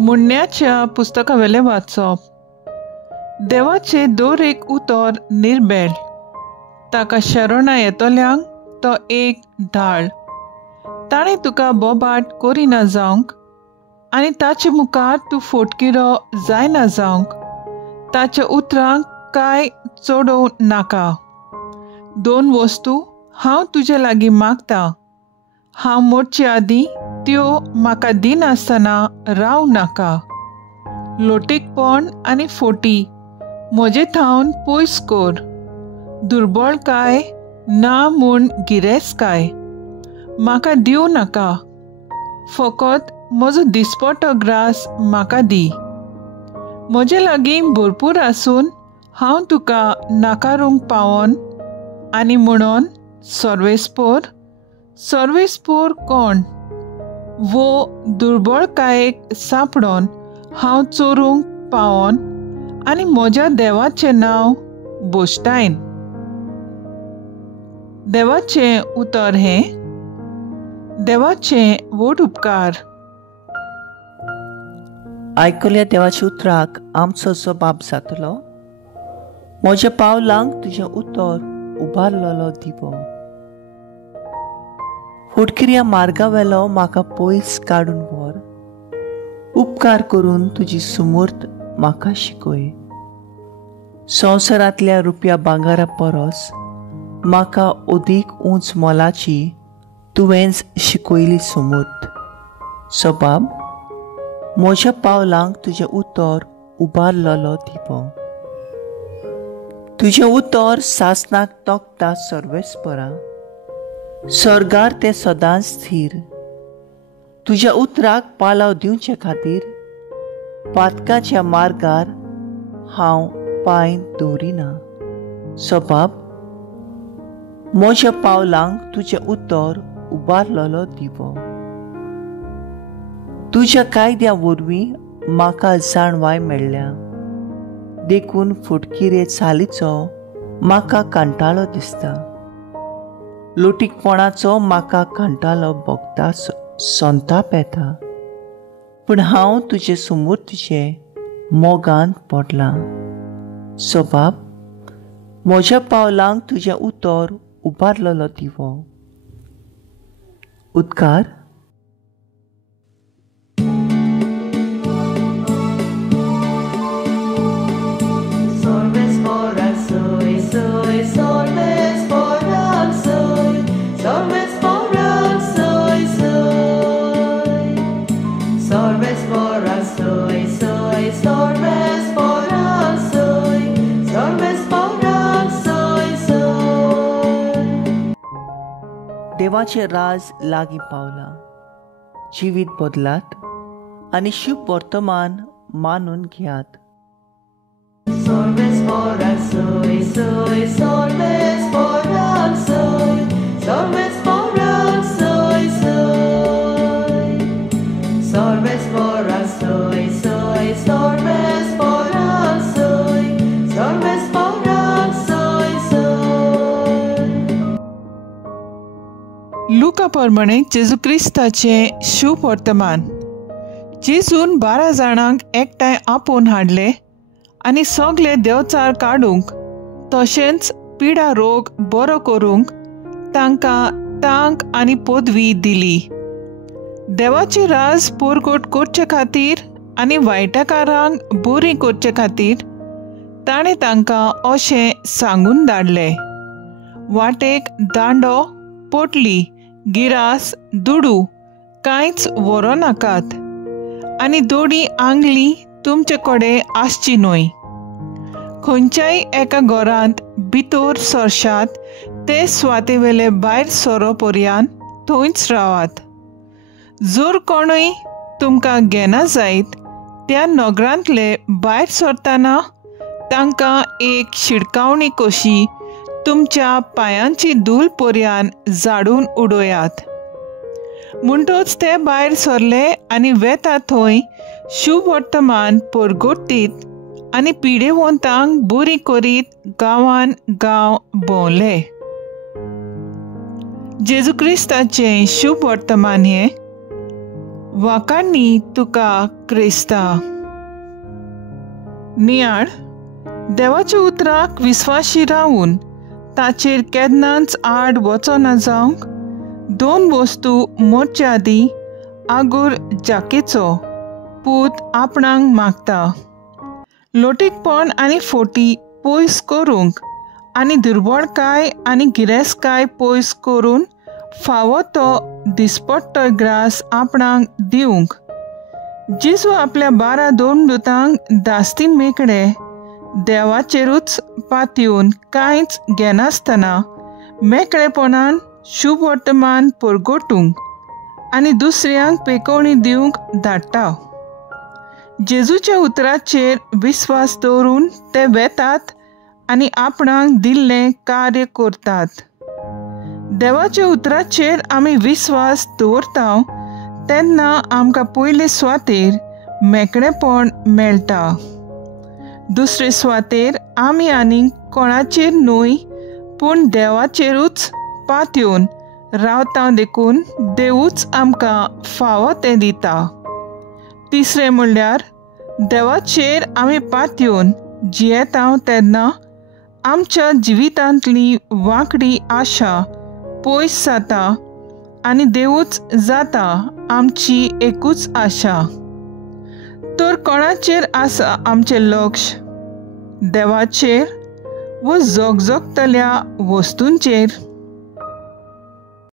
मुन्याच्या पुस्तकावेले वाचप. देवाचे दर एक उतर निर्बेळ. ताका शरणा येतल्यांक तो एक ढाळ. ताणें तुका बोबाट करिना जावंक आनी ताचे मुखार तूं फोटकिरो जायना जावंक. ताच्या उतरांक कांय चोडोव नाका. 2 वस्तू हांव तुजे लागीं मागतां. हांव मोडचे आदीं त्यो म्हाका दिनासतना राव नाका. लोटीकपण आनी फोटी म्हजे थावन पयस कोर. दुर्बळकाय ना म्हूण गिरेस्तकाय म्हाका दिवं नाका. फकत म्हजो दिसपट्टो ग्रास म्हाका दी. म्हजे लागीं भरपूर आसून हांव तुका नाकारूंक पावोन. आनी म्हणोन सर्वेस्पोर कोण वो दुर्बळकायेक सांपडोन हांव चोरूंक पावोन आनी म्हज्या देवाचें नांव बोश्टायन. देवाचें उतर हें. देवाचें व्हड उपकार. आयकल्या देवाच्या उतराक आमचो जबाब जातलो. म्हज्या पावलांक तुजें उतर उबारलेलो दिवो. फुडकिऱ्या मार्गावेलो म्हाका पयस काडून व्हर. उपकार करून तुजी सुमूर्त म्हाका शिकय. संवसारांतल्या रुपया भांगारा परस म्हाका अदीक उंच मोलाची तुवें शिकयली सुमूर्त. सबाब म्हज्या पावलांक तुजें उतर उबारलेलो दिवो. तुजें उतर सासनाक तोखता सर्वेस्परा. सर्गार ते सदांच स्थिर. तुज्या उतराक पालव दिवचे खातीर पातकाच्या मार्गार हांव पांय दवरिना. सबाब म्हज्या पावलांक तुजें उतर उबारलेलो दिवो. तुज्या कायद्या वरवीं म्हाका जाणवाय मेळ्ळ्या. देखून फुडकिरे चालीचो म्हाका कंटाळो दिसता. लोटीकपणाचो म्हाका कंटाळो भोगता संताप येता. पूण हांव तुजे सुमूर्तीचे मोगान पडलां. सबाब म्हज्या पावलांक तुजें उतर उबारलेलो दिवो. उद्गार. देवाचे राज लागीं पावला. जिवीत बदलात आनी शुभ वर्तमान मानून घेयात. लुका प्रमाणे जेजू क्रिस्ताचें शुभ वर्तमान. जेजून 12 जाणांक एकठांय आपोवन हाडले आनी सगळे देवचार काडूंक तशेंच पिडा रोग बरो करूंक तांकां तांक आनी पदवी दिली. देवाची राज पोरगोट करचे खातीर आनी वायटाकारांक बरी करचे खातीर ताणें तांकां अशें सांगून धाडलें. वाटेक दांडो, पोटली, गिरास, दुडू कांयच व्हरो नाकात आनी दोडी आंगली तुमचे कडेन आसची न्हय. खंयच्याय एका घरांत भितर सरशात ते स्वातेवेले भायर सरो पर्यंत थंयच रावात. जर कोणूय तुमकां घेना जायत त्या नगरांतले भायर सरतना तांकां एक शिडकावणी कशी तुमच्या पांयांची धूल पर्यंत झाडून उडोयात. म्हणटच ते भायर सरले आनी वेता थंय शुभ वर्तमान परगोट्टीत आनी पिडेवंतांक बरी करीत गांवान गांव भोंवले. जेजू क्रिस्ताचें शुभ वर्तमान हें. वाकाडणी तुका क्रिस्ता. नियाळ देवाच्या उतराक विस्वाशी रावून ताचेर केन्नाच आड वचना जावंक दोन वस्तू मोडचे आदीं आगूर जाकेचो पूत आपणाक मागता. लोटीकपण आनी फोटी पयस करूंक आनी दुर्बळकाय आनी गिरेस्तकाय पयस करून फावो तो दिसपट्टो ग्रास आपणाक दिवंक जेजू आपल्या 12 दोनदूतांक धास्ती मेकळे देवाचेरूच पातयेवन कांयच घेनासतना मेकळेपणान शुभ वर्तमान परगटूंक आनी दुसऱ्यांक पेकोवणी दिवंक धाडटा. जेजूच्या उतराचेर विस्वास दवरून ते वेतात आनी आपणाक दिल्लें कार्य करतात. देवाच्या उतराचेर आमी विस्वास दवरता तेन्ना आमकां पयले सुवातेर मेकळेपण मेळटा. दुसरे सुवातेर आमी आनीक कोणाचेर न्हय पूण देवाचेरूच पातयेवन रावता देखून देवूच आमकां फावो तें दिता. तिसरें म्हणल्यार देवाचेर आमी पातयेवन जियेता तेन्ना आमच्या जिवितांतली वांकडी आशा पयस जाता आनी देवूच जाता आमची एकूच आशा. तर कोणाचेर आसा आमचें लक्ष? देवाचेर व जगजगतल्या वस्तूंचेर.